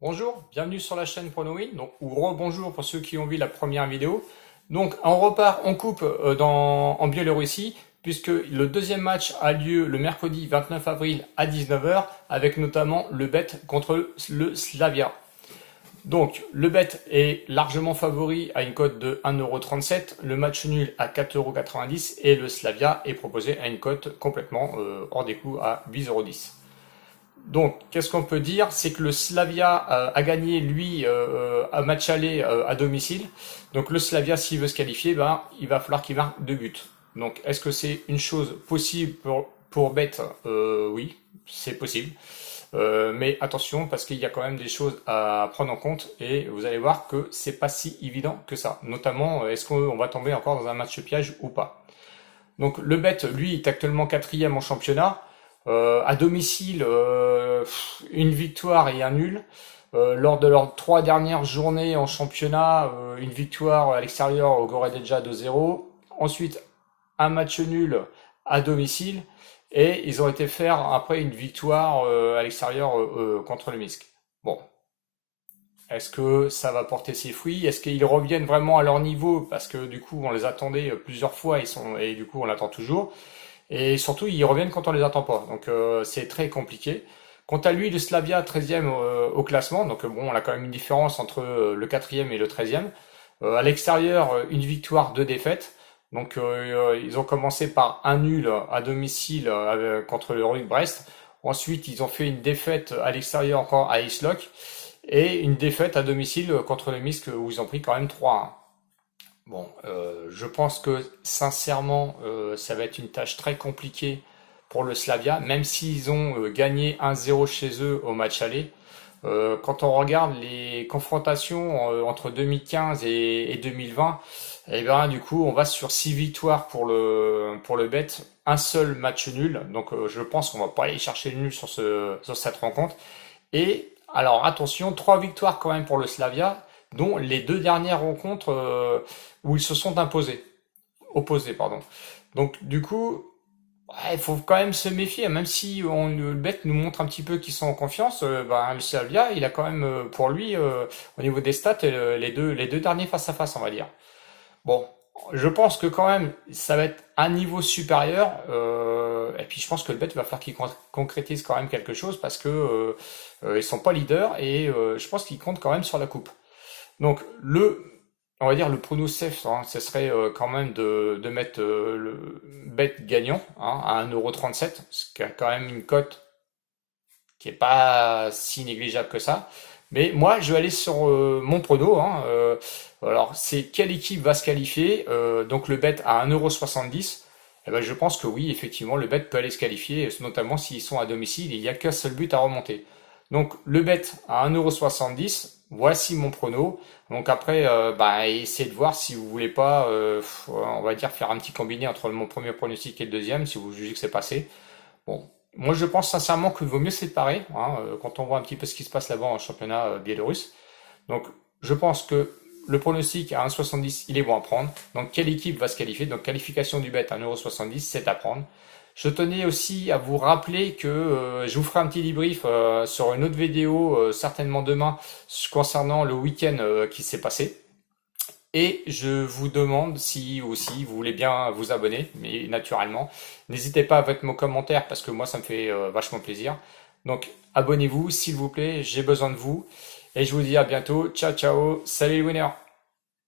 Bonjour, bienvenue sur la chaîne PronoWin, donc, ou rebonjour pour ceux qui ont vu la première vidéo. Donc on repart, on coupe en Biélorussie, puisque le deuxième match a lieu le mercredi 29 avril à 19 h, avec notamment le Bet contre le Slavia. Donc le Bet est largement favori à une cote de 1,37 €, le match nul à 4,90 € et le Slavia est proposé à une cote complètement hors des coups à 8,10 €. Donc, qu'est-ce qu'on peut dire? C'est que le Slavia a gagné, lui, un match aller à domicile. Donc, le Slavia, s'il veut se qualifier, ben, il va falloir qu'il marque 2 buts. Donc, est-ce que c'est une chose possible pour Bet? Oui, c'est possible. Mais attention, parce qu'il y a quand même des choses à prendre en compte et vous allez voir que c'est pas si évident que ça. Notamment, est-ce qu'on va tomber encore dans un match piège ou pas? Donc, le Bet, lui, est actuellement quatrième en championnat. À domicile, une victoire et un nul. Lors de leurs 3 dernières journées en championnat, une victoire à l'extérieur au Goredeja 2-0. Ensuite, un match nul à domicile. Et ils ont été faire après une victoire à l'extérieur contre le Minsk. Bon, est-ce que ça va porter ses fruits? Est-ce qu'ils reviennent vraiment à leur niveau? Parce que du coup, on les attendait plusieurs fois et du coup, on l'attend toujours. Et surtout, ils reviennent quand on les attend pas. Donc c'est très compliqué. Quant à lui, le Slavia 13e au classement. Donc bon, on a quand même une différence entre le 4e et le 13e. À l'extérieur, une victoire, deux défaites. Donc ils ont commencé par un nul à domicile contre le Royal Brest. Ensuite, ils ont fait une défaite à l'extérieur encore à Islok. Et une défaite à domicile contre le Minsk où ils ont pris quand même 3-1. Bon, je pense que sincèrement, ça va être une tâche très compliquée pour le Slavia, même s'ils ont gagné 1-0 chez eux au match aller. Quand on regarde les confrontations entre 2015 et 2020, et bien, du coup, on va sur 6 victoires pour le Bet, un seul match nul. Donc, je pense qu'on va pas aller chercher le nul sur cette rencontre. Et alors attention, 3 victoires quand même pour le Slavia, dont les 2 dernières rencontres où ils se sont opposés, pardon. Donc du coup, ouais, il faut quand même se méfier, même si le bet nous montre un petit peu qu'ils sont en confiance. Ben, le Slavia, il a quand même pour lui au niveau des stats les deux derniers face à face, on va dire. Bon, je pense que quand même, ça va être un niveau supérieur. Et puis, je pense que le bet va falloir qu'il concrétise quand même quelque chose parce que ils sont pas leaders et je pense qu'ils comptent quand même sur la coupe. Donc, on va dire le prono safe, hein, ce serait quand même de mettre le bet gagnant hein, à 1,37 €, ce qui a quand même une cote qui est pas si négligeable que ça. Mais moi, je vais aller sur mon prono, hein, alors, c'est quelle équipe va se qualifier? Donc, le bet à 1,70 €. Eh ben, je pense que oui, effectivement, le bet peut aller se qualifier, notamment s'ils sont à domicile. Il n'y a qu'un seul but à remonter. Donc, le bet à 1,70 €. Voici mon prono. Donc après, bah, essayez de voir si vous voulez pas, on va dire, faire un petit combiné entre mon premier pronostic et le deuxième, si vous jugez que c'est passé. Bon, moi je pense sincèrement qu'il vaut mieux se séparer, hein, quand on voit un petit peu ce qui se passe là-bas en championnat biélorusse. Donc je pense que le pronostic à 1,70, il est bon à prendre. Donc quelle équipe va se qualifier? Donc qualification du bet à 1,70 €, c'est à prendre. Je tenais aussi à vous rappeler que je vous ferai un petit debrief sur une autre vidéo, certainement demain, concernant le week-end qui s'est passé. Et je vous demande si aussi vous voulez bien vous abonner, mais naturellement, n'hésitez pas à mettre mon commentaire parce que moi ça me fait vachement plaisir. Donc abonnez-vous s'il vous plaît, j'ai besoin de vous. Et je vous dis à bientôt. Ciao ciao, salut les winners!